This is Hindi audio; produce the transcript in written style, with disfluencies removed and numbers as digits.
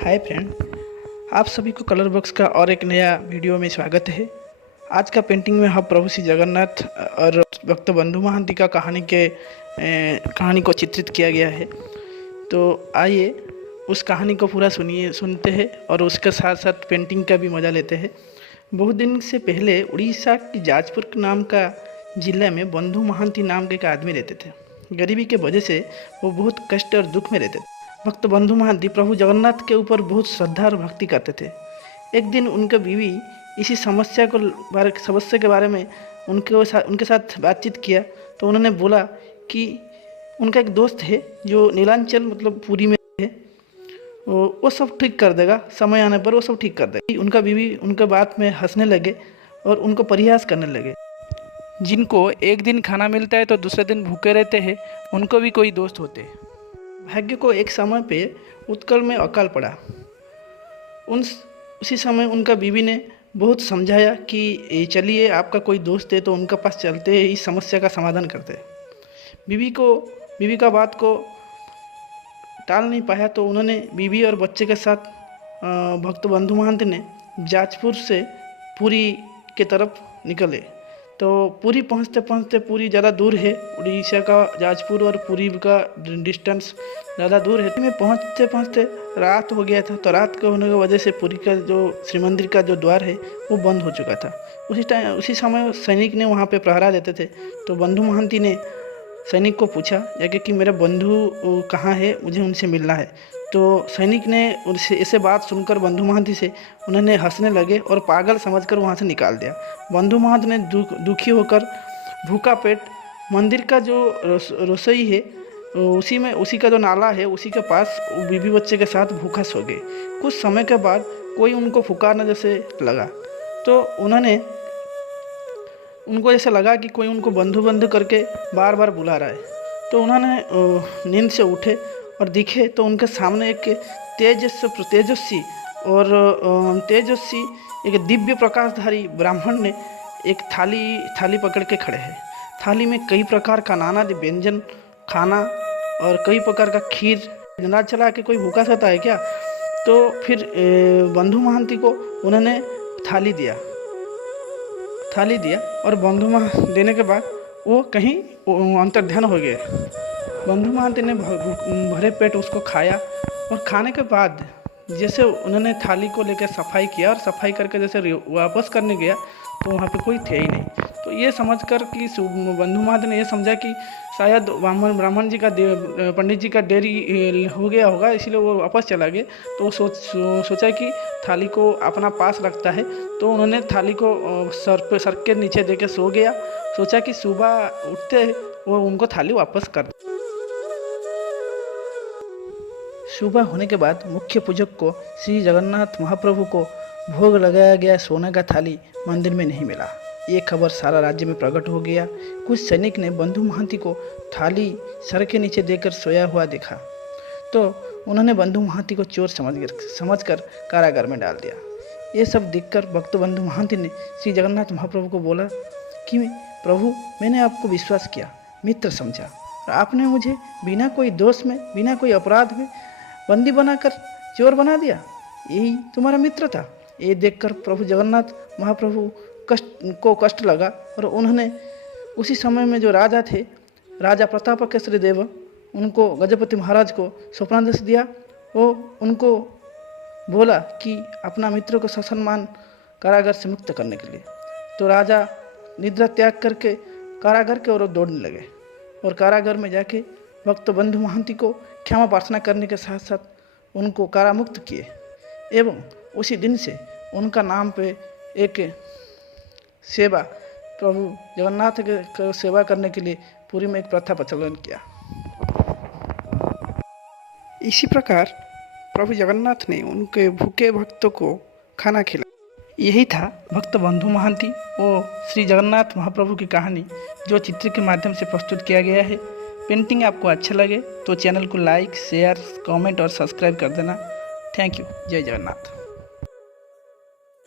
हाय फ्रेंड, आप सभी को कलर बॉक्स का और एक नया वीडियो में स्वागत है। आज का पेंटिंग में हम प्रभु श्री जगन्नाथ और भक्त बंधु महांती का कहानी को चित्रित किया गया है। तो आइए उस कहानी को पूरा सुनते हैं और उसके साथ साथ पेंटिंग का भी मज़ा लेते हैं। बहुत दिन से पहले उड़ीसा की जाजपुर नाम का जिले में बंधु महांती नाम के एक आदमी रहते थे। गरीबी के वजह से वो बहुत कष्ट और दुख में रहते थे। भक्त बंधु महांती प्रभु जगन्नाथ के ऊपर बहुत श्रद्धा और भक्ति करते थे। एक दिन उनके बीवी इसी समस्या के बारे में उनके साथ बातचीत किया तो उन्होंने बोला कि उनका एक दोस्त है जो नीलांचल मतलब पुरी में है, वो सब ठीक कर देगा, समय आने पर वो सब ठीक कर देगा। उनका बीवी उनके बात में हंसने लगे और उनको परिहास करने लगे। जिनको एक दिन खाना मिलता है तो दूसरे दिन भूखे रहते हैं, उनको भी कोई दोस्त होते हैं। भाग्य को एक समय पे उत्कल में अकाल पड़ा। उसी समय उनका बीवी ने बहुत समझाया कि चलिए आपका कोई दोस्त है तो उनके पास चलते हैं, इस समस्या का समाधान करते हैं। बीवी का बात को टाल नहीं पाया तो उन्होंने बीवी और बच्चे के साथ भक्त बंधु महंत ने जाजपुर से पुरी के तरफ निकले। तो पुरी पहुंचते पुरी ज़्यादा दूर है, उड़ीसा का जाजपुर और पुरी का डिस्टेंस ज़्यादा दूर है। में पहुंचते रात हो गया था। तो रात के होने की वजह से पुरी का जो श्री मंदिर का जो द्वार है वो बंद हो चुका था। उसी समय सैनिक ने वहाँ पे पहरा देते थे। तो बंधु महंती ने सैनिक को पूछा जाके कि मेरा बंधु कहाँ है, मुझे उनसे मिलना है। तो सैनिक ने उनसे ऐसे बात सुनकर बंधु महंती से उन्होंने हंसने लगे और पागल समझकर वहाँ से निकाल दिया। बंधु महंत ने दुखी होकर भूखा पेट मंदिर का जो रसोई है उसी का जो नाला है उसी के पास बीवी बच्चे के साथ भूखा सो गए। कुछ समय के बाद कोई उनको पुकारने जैसे लगा तो उनको ऐसा लगा कि कोई उनको बंधु करके बार बार बुला रहा है। तो उन्होंने नींद से उठे और दिखे तो उनके सामने एक तेजस्वी एक दिव्य प्रकाशधारी ब्राह्मण ने एक थाली पकड़ के खड़े हैं। थाली में कई प्रकार का नाना व्यंजन खाना और कई प्रकार का खीर। अंदाज चला कि कोई भूखा सोता है क्या। तो फिर बंधु महंती को उन्होंने थाली दिया और देने के बाद वो कहीं अंतर्ध्यान हो गए। बंधु महंती ने भरे पेट उसको खाया और खाने के बाद जैसे उन्होंने थाली को लेकर सफाई किया और सफाई करके जैसे वापस करने गया तो वहाँ पे कोई थे ही नहीं। तो ये समझकर कि बंधु महंती ने ये समझा कि शायद ब्राह्मण जी का पंडित जी का देरी हो गया होगा, इसलिए वो वापस चला गया। तो वो सोचा कि थाली को अपना पास रखता है। तो उन्होंने थाली को सर के नीचे दे के सो गया। सोचा कि सुबह उठते वो उनको थाली वापस कर। सुबह होने के बाद मुख्य पूजक को श्री जगन्नाथ महाप्रभु को भोग लगाया गया सोने का थाली मंदिर में नहीं मिला। ये खबर सारा राज्य में प्रकट हो गया। कुछ सैनिक ने बंधु महंती को थाली सर के नीचे देकर सोया हुआ देखा तो उन्होंने बंधु महंती को चोर समझकर कारागार में डाल दिया। ये सब देखकर भक्त बंधु महंती ने श्री जगन्नाथ महाप्रभु को बोला कि प्रभु, मैंने आपको विश्वास किया, मित्र समझा और आपने मुझे बिना कोई दोष में, बिना कोई अपराध में बंदी बनाकर चोर बना दिया। यही तुम्हारा मित्र था। ये देखकर प्रभु जगन्नाथ महाप्रभु को कष्ट लगा और उन्होंने उसी समय में जो राजा थे, राजा प्रताप केसरी देव, उनको गजपति महाराज को स्वप्नादेश दिया। वो उनको बोला कि अपना मित्र को ससम्मान कारागार से मुक्त करने के लिए। तो राजा निद्रा त्याग करके कारागार के ओर दौड़ने लगे और कारागार में जाके भक्त बंधु महंती को क्षमा प्रार्थना करने के साथ साथ उनको कारामुक्त किए। एवं उसी दिन से उनका नाम पे एक सेवा, प्रभु जगन्नाथ के सेवा करने के लिए पुरी में एक प्रथा प्रचलन किया। इसी प्रकार प्रभु जगन्नाथ ने उनके भूखे भक्तों को खाना खिलाया। यही था भक्त बंधु महंती और श्री जगन्नाथ महाप्रभु की कहानी, जो चित्र के माध्यम से प्रस्तुत किया गया है। पेंटिंग आपको अच्छा लगे तो चैनल को लाइक, शेयर, कमेंट और सब्सक्राइब कर देना। Thank you. जय जगन्नाथ।